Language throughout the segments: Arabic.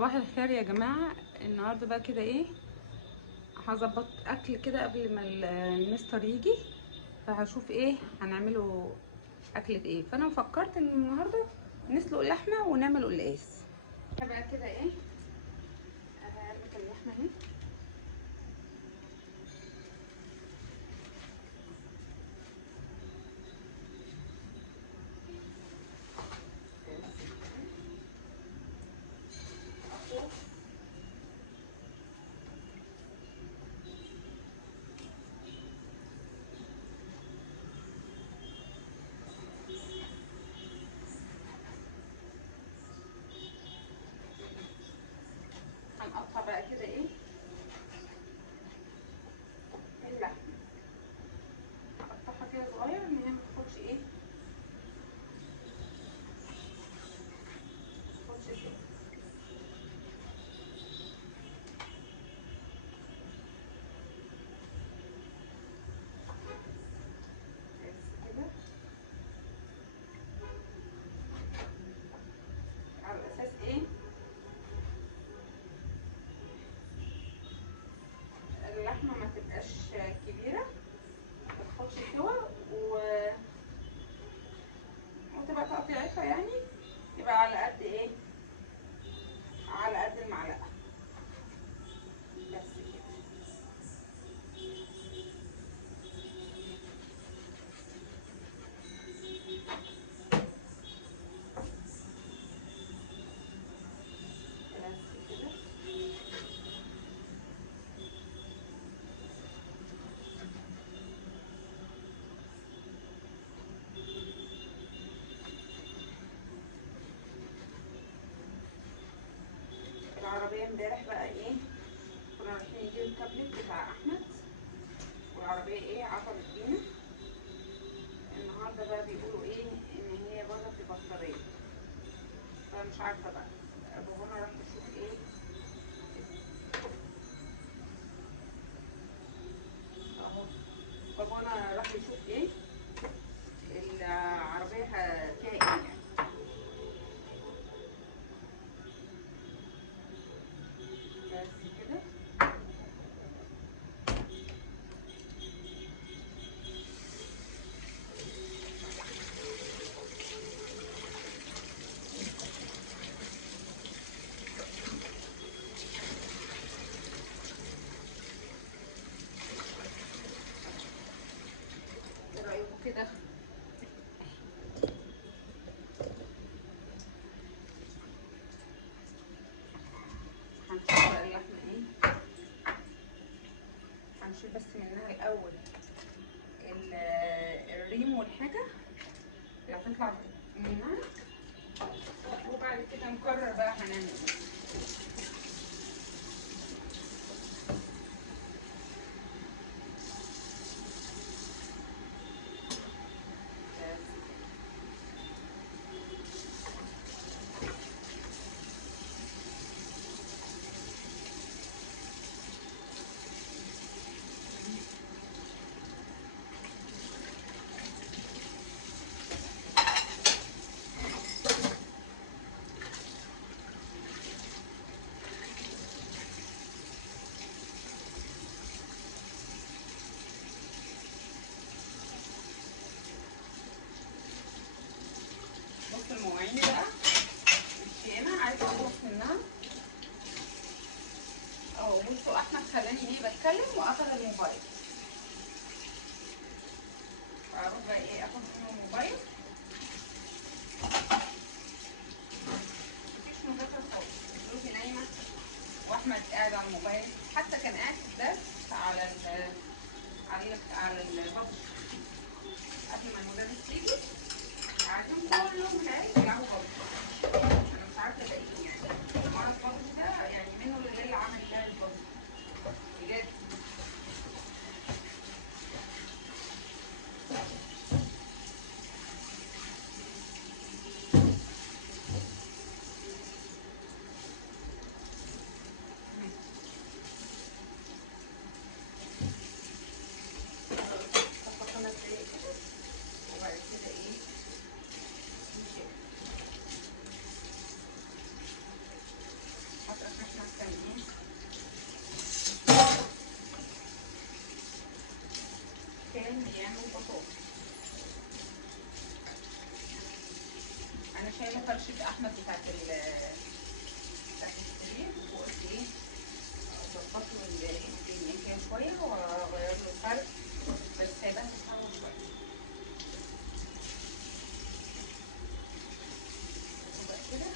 صباح الخير يا جماعة. النهاردة بقى كده ايه، هظبط اكل كده قبل ما المستر يجي، فهشوف ايه هنعمله اكلة ايه. فانا فكرت ان النهاردة نسلق اللحمة ونعمل قلقاس. بقى كده ايه، هعمل اللحمة اهي. هنقطع بقى كده ايه اللحمة، هقطعها كده صغير ان هي ما تاخدش ايه، ما تاخدش سوا. بس كده، على اساس ايه اللحمة ما تبقاش كبيرة، ما تاخدش سوا وتبقى تقطيعتها يعني يبقى على قد ايه، على قد المعلقة بس كده. بس كده العربية امبارح بقى ايه، كنا رايحين نجيب التابلت بتاع احمد، والعربية ايه عطلت بينا. النهاردة بقى بيقولوا ايه ان هي باظت البطارية، فمش عارفة بقى. بابانا راح يشوف ايه اهو، بابانا راح يشوف ايه العربية فيها ايه يعني. بس كده ايه رأيكم كده؟ هنشوف بقى اللحمة ايه، هنشيل بس منها الاول الريم والحاجة اللي هتطلع منها، وبعد كده نقرر بقى هنعمل ايه. بس كده بص المواعين بقى الشينة عايزة اخلص منها اهو. بصوا احمد خلاني ايه بتكلم واخد الموبايل، فاروح بقى ايه اخد منه الموبايل. مفيش مذاكرة خالص، روحي نايمة واحمد قاعد على الموبايل، حتى كان قاعد في الدرس على البابجي قبل ما المدرس يجي، قاعدين كلهم العيال بيلعبوا بابجي. انا مش عارفة ده ايه يعني، مرض بابجي ده يعني منه لله اللي عمل لعبة بابجي بجد. طب 5 دقايق كده وبعد كده ايه نشيل. كمان بيعملوا بطاطس. انا شايله فرشه احمد بتاعت السرير، وقلت ايه اظبط له الدنيا كده شويه واغير له الفرش، بس سايباها تتهوى شويه وبقى كده.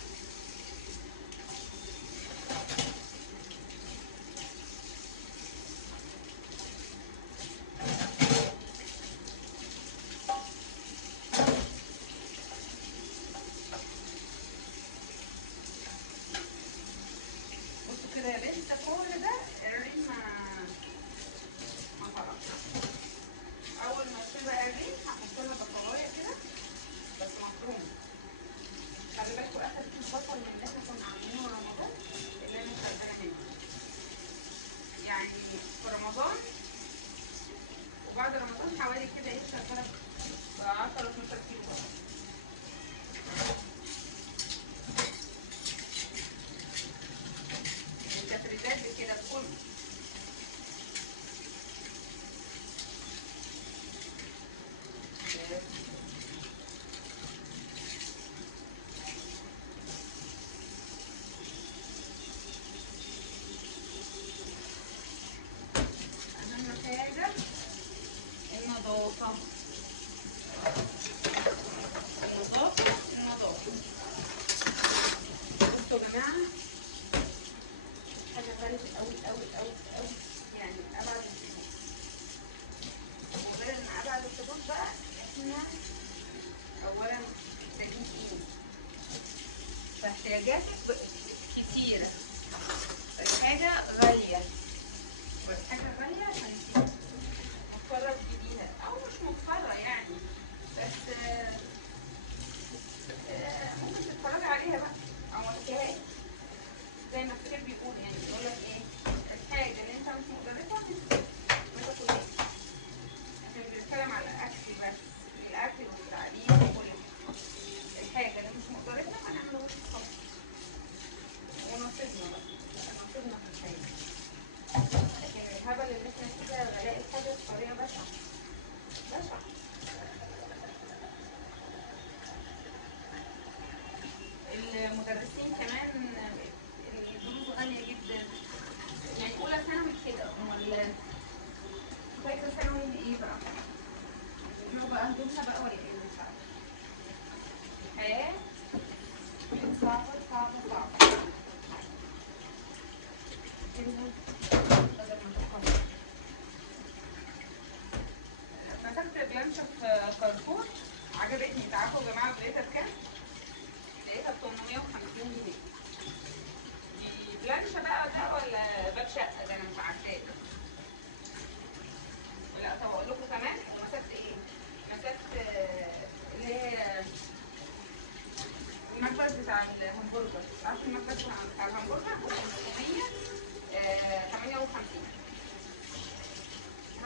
بصوا كده لسه كل ده الريم ما طلعش. اول ما تبقى الريم هحط لها بصلايه كده بس مفرومه. خلي بالكوا اخر كيس بصل من اللي احنا كنا عاملينه رمضان اللي انا شغاله منه، يعني في رمضان وبعد رمضان حوالي كده ايه شغاله ب 10 12 كيلو بصل. التفريزات بكده كله. اهم حاجه النظافه النظافه النظافه. بصوا يا جماعه حاجه غاليه قوي قوي قوي قوي، يعني ابعد الحدود. وغير ان ابعد الحدود بقى احنا اولا محتاجين ايه؟ فاحتياجاتك كتيره، الحاجه غاليه، والحاجه غاليه عشان مضطره تجيبيها او مش مضطره يعني، بس ممكن تتفرجي عليها بقى او ما تجيبهاش. زي ما الكتاب بيقول، يعني بيقول لك ايه الحاجه اللي انت مش مقدرتها ما تاكلهاش. احنا مش بنتكلم على الاكل بس، الاكل والتعليم وكل الحاجه اللي مش مقدرتها ما نعملهاش خالص، ونصيبنا بقى نصيبنا في الحاجه. لكن الهبل اللي احنا كده غلاء الحاجه بطريقه بشعه بشعه. المدرسين كمان الدروس غاليه جدا، يعني اولى ثانوي كده، امال ثالثه ثانوي ايه بقى؟ نجيبوا بقى هدومنا بقى ولا ايه؟ مش عارفه. الحياه صعبه صعبه صعبه. بدل ما تفكر مسكت بلانشة في كارفور عجبتني. تعرفوا يا جماعه لقيتها بكام؟ لقيتها ب 850 جنيه. دي بلانشة بقى ده ولا باب شقه؟ ده انا مش عارفاه. لا طب اقول لكم كمان ومسكت ايه؟ مسكت اللي هي المكبس بتاع الهمبرجر. عارفه المكبس بتاع الهمبرجر ب 558.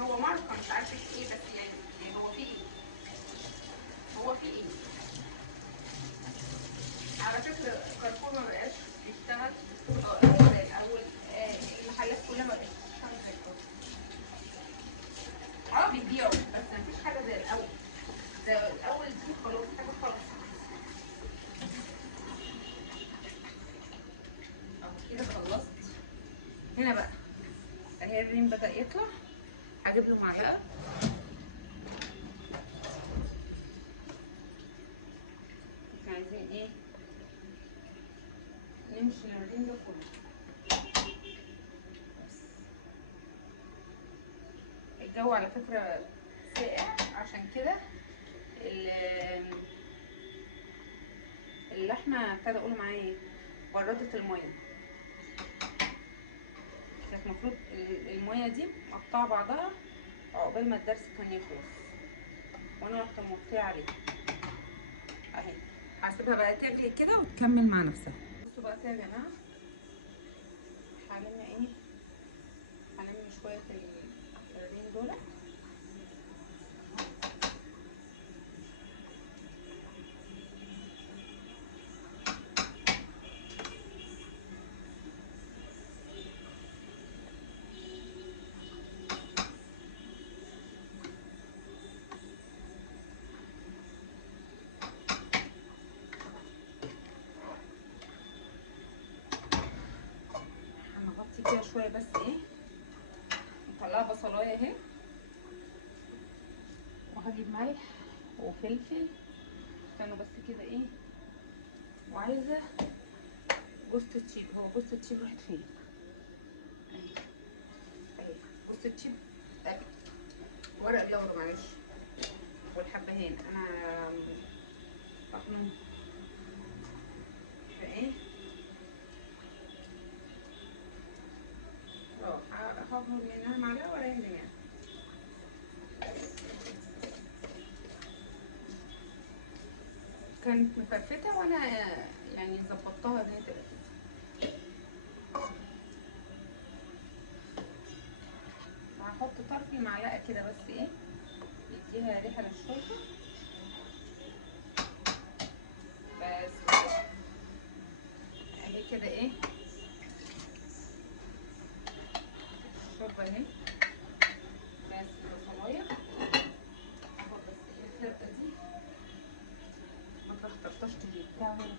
هو ماركه مش عارفه ايه، بس يعني هو في ايه؟ هو في ايه؟ على فكره كارفور ما بقاش بيشتغل زي الاول. المحلات كلها ما بقتش بتشتغل زي الاول. بيبيعوا بس مفيش حاجه زي الاول. زي الاول دي خلاص حاجه خلاص. اهو كده خلصت. هنا بقى اهي الريم بدأ يطلع. هجيب له معلقه. احنا عايزين ايه؟ نمشي الريم ده كله. الجو على فكرة ساقع، عشان كده اللحمة ابتدى اقول معايا ايه؟ بردت المية. كانت المفروض المية دي مقطعة بعضها عقبال ما الدرس كان يخلص، وانا رحت موطيه عليه اهي. هسيبها بقى تغلي كده وتكمل مع نفسها. بصوا بقى كده يا جماعة، هلم ايه؟ هلم شوية الرين دول. فيها شويه بس ايه، نطلعها بصلايه اهي، وهجيب ملح وفلفل. استنوا بس كده ايه، وعايزه جوز الطيب. هو جوز الطيب راحت فين؟ اهي جوز الطيب، ورق اللورا معلش، والحبهان انا طحنهم فايه. هاخد منها معلقه واريح دماغي. كانت مفرفته وانا يعني ظبطتها ان هي تبقى كده. هحط طرف المعلقه كده بس ايه، يديها ريحه للشوربه بس كده. اهي كده ايه الشوربه اهي. بس البصلايه اخد بس ايه الخرقه دي، ما تطرطش دي بتاع هنا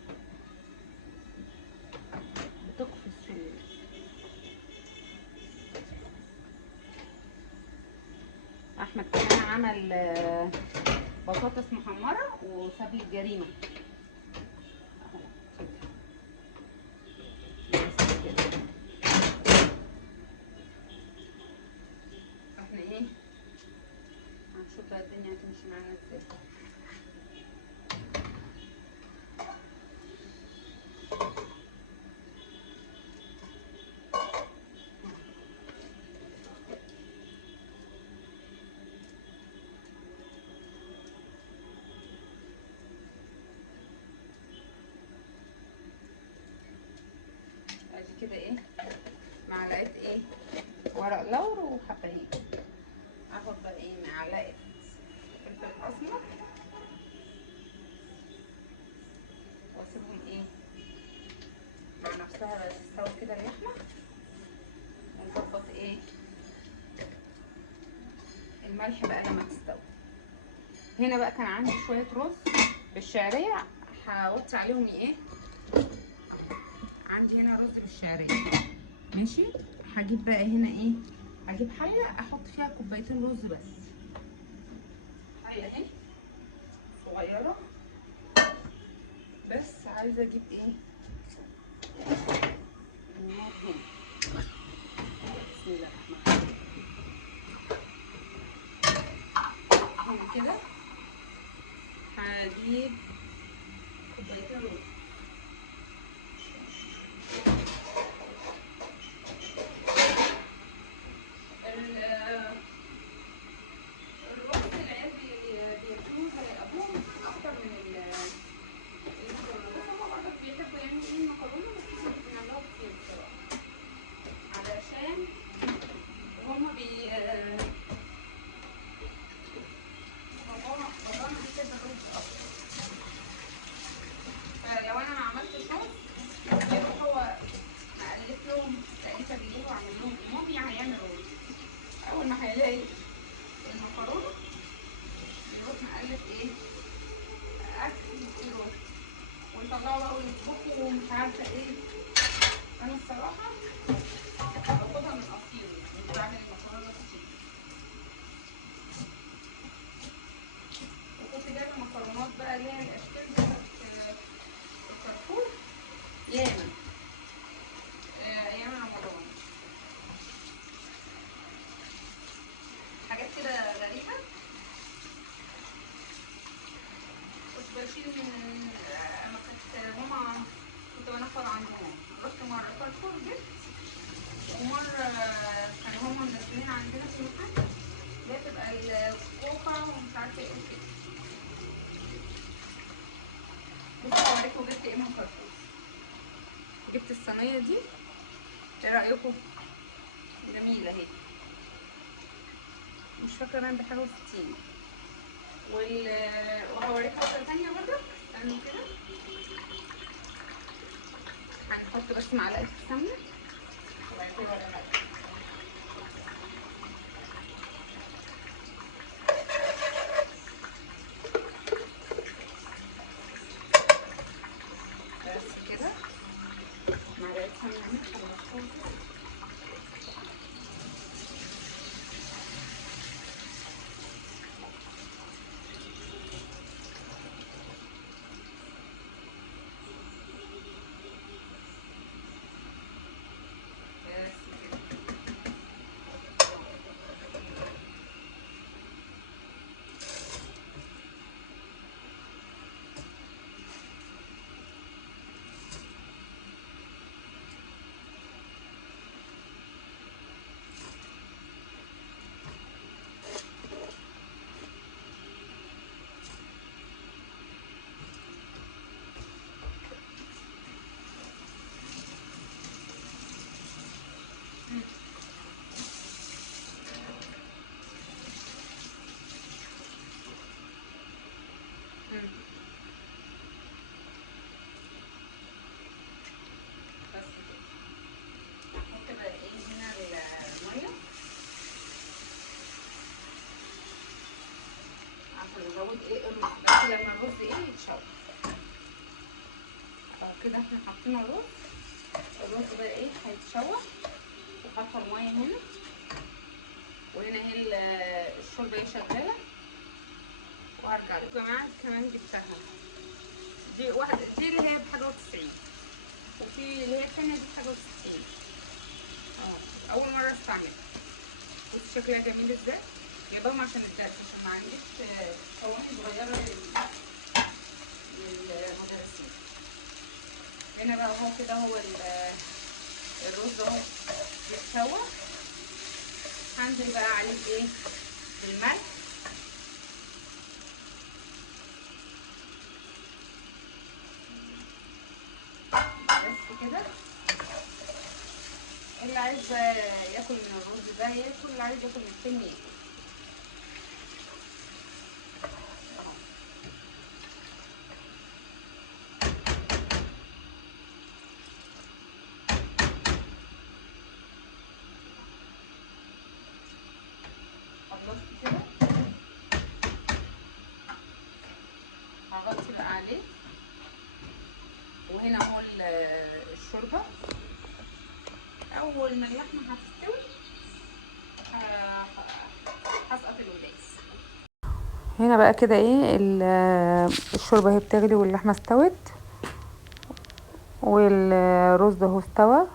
بتقفز في احمد كمان عمل بطاطس محمره وساب لي الجريمه اهو بس كده. احنا ايه هنشوف بقى الدنيا هتمشي معانا ازاي. ادي كده ايه معلقه ايه ورق لورا وحبهان. هاخد بقى ايه معلقه فلفل اسمر واسيبهم ايه مع نفسها بقى تستوي كده اللحمه، ونظبط ايه الملح بقى لما تستوي. هنا بقى كان عندي شويه رز بالشعريه، هوطي عليهم ايه. عندي هنا رز بالشعريه ماشي. هجيب بقى هنا ايه، هجيب حله احط فيها كوبايتين رز بس. حله اهي صغيره بس. عايزه اجيب ايه النار هنا. بسم الله الرحمن الرحيم. هنا كده هجيب كوبايتين رز. الرز العيال بياكلوه زي ابوهم اكتر من المكرونه، بس هما برضه بيحبوا يعني ايه المكرونه، بس احنا بنعملها كتير بصراحه علشان هما بابانا بيحب الرز اكتر. فلو انا ما عملتش رز يروح هو مألف لهم تأليفه بالليل واعمل لهم مامي هيعمل رز. اول ما هيلاقي المكرونه يروح مألف ايه اكل في رز، ويطلعوا بقى ويطبخوا ومش عارفه ايه. انا الصراحه باخدها من اصيل، مش بعمل المكرونه كتير. وكنت جايبه مكرونات بقى اللي هي الاشكال بتاعت الكارفور ياما ايام رمضان، حاجات كده غريبه. كنت بشيل من اما كانت ماما، كنت بنفض عند ماما. رحت مره كارفور جبت، ومره كانوا هما منزلين عندنا في المحل اللي هي تبقى الكوكا ومش عارفه ايه كده. بصوا هوريكم جبت ايه من كارفور. جبت الصينيه دي، ايه رايكم؟ جميله اهي، مش فاكره بقى بحاجه وستين. وهوريكم واحده ثانيه برضه. استنوا كده، هنحط بس معلقه السمنه وبعد كده ورق ملح. بس كده معلقه سمنه اهي خلصتها كده. يتشوح. كده احنا حاطين الرز بقى ايه هيتشوح، وحاطه الميه هنا، وهنا اهي الشوربه ايه شغاله. وهرجع لكم يا جماعه كمان جبتها دي واحده، دي اللي هي بحاجه و90، وفي اللي هي الثانيه دي بحاجه و60. اول مره استعملها. بص شكلها جميل ازاي. جايباهم عشان الدرس، عشان ما عنديش صواني صغيره للمدرسين. هنا بقى اهو كده هو الرز اهو بيتسوى. هنزل بقى عليه ايه؟ الملح، بس كده. اللي عايز بقى ياكل من الرز ده ياكل، اللي عايز ياكل من التاني ياكل. خلصت كده، هغطي بقى عليه. وهنا اهو الشوربه. اول ما اللحمه هتستوي هسقط القلقاس. هنا بقى كده ايه الشوربه اهي بتغلي واللحمه استوت والرز اهو استوى،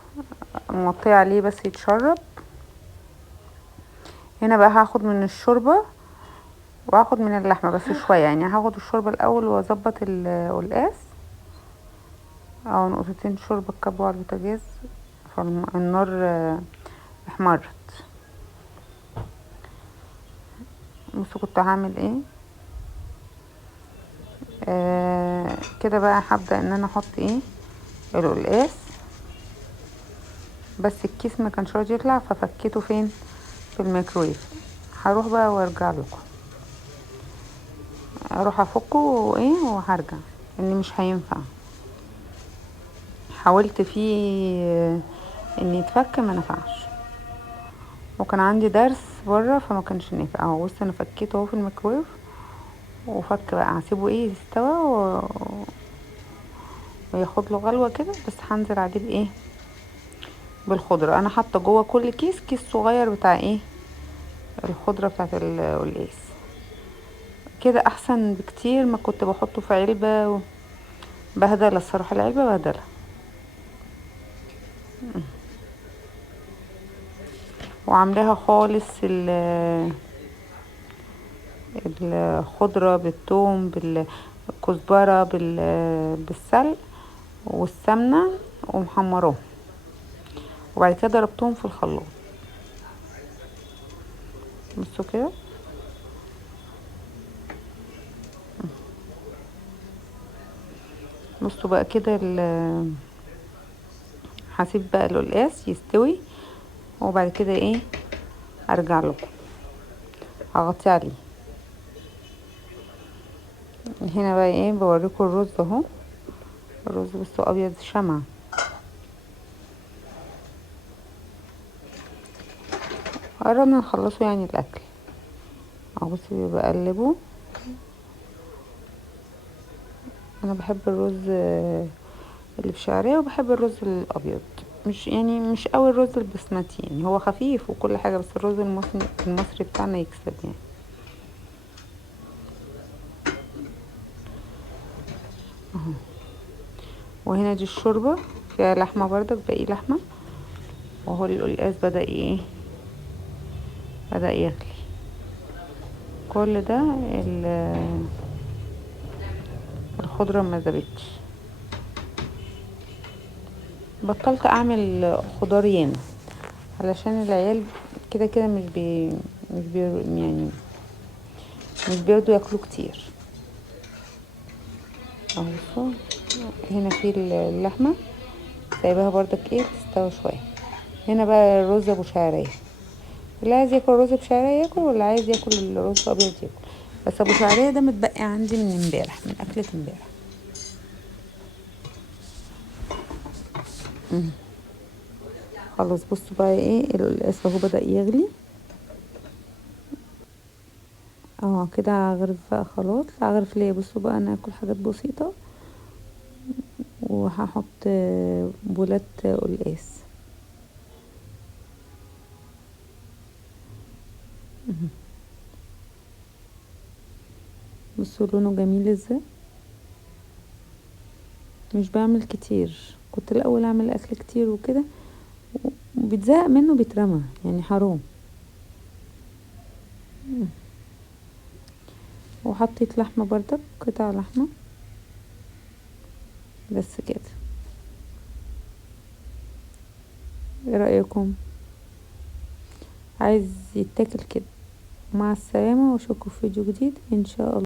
موطيه عليه بس يتشرب. هنا بقى هاخد من الشوربه وهاخد من اللحمه بس شويه، يعني هاخد الشوربه الاول واظبط القلقاس. او نقطتين شوربه اتكبوا على البوتاجاز فالنار احمرت. بصوا كنت هعمل ايه. كده بقى هبدأ ان انا احط ايه القلقاس، بس الكيس ما كانش راضي يطلع ففكيته فين في الميكرويف. هروح بقى وارجع لكم، اروح افكه وايه وهرجع اني مش هينفع. حاولت فيه ان يتفك ما نفعش، وكان عندي درس بره فما كانش نافع اهو. بص انا فكيته اهو في الميكرويف وفك بقى. هسيبه ايه يستوى وياخد له غلوه كده. بس هنزل عليه بايه بالخضره. انا حاطه جوه كل كيس صغير بتاع ايه الخضره بتاعت القلقاس. كده احسن بكتير ما كنت بحطه في علبه بهدله. الصراحه العلبه بهدله. وعاملاها خالص الخضره بالثوم بالكزبره بالسلق والسمنه ومحمراهم، وبعد كده ضربتهم في الخلاط. بصوا كده. بصوا بقى كده هسيب بقى القلقاس يستوي وبعد كده ايه ارجع لكم. هغطي عليه. هنا بقى ايه بوريكم الرز اهو. الرز بصوا ابيض شمع. قربنا نخلصه يعني الاكل اهو. بصوا بقلبه. انا بحب الرز اللي بشعريه وبحب الرز الابيض. مش قوي الرز البسمتي، يعني هو خفيف وكل حاجه، بس الرز المصري بتاعنا يكسب يعني. اهو. وهنا دي الشوربه فيها لحمه بردك، باقي لحمه. وهو القلقاس بدأ يغلي. كل ده الخضره ما ذابتش. بطلت اعمل خضار ياما علشان العيال كده كده يعني مش بيرضوا ياكلوا كتير. اهو بصوا هنا في اللحمه سايباها بردك ايه تستوي شويه. هنا بقى الرز ابو شعريه. اللي عايز ياكل رز بشعريه ياكل، واللي عايز ياكل الرز ابيض ياكل. بس ابو شعريه ده متبقي عندي من امبارح، من اكله امبارح. خلاص بصوا بقى ايه القلقاس اهو بدأ يغلي كده هغرف بقى خلاص. هغرف ليا. بصوا بقى انا هاكل حاجات بسيطة وهحط بولات قلقاس. بصوا لونه جميل ازاي. مش بعمل كتير، كنت الاول اعمل اكل كتير وكده وبيتزهق منه بيترمى يعني حرام. وحطيت لحمة بردك، قطع لحمة بس كده. ايه رأيكم؟ عايز يتاكل كده. مع السلامة واشوفكم في فيديو جديد ان شاء الله.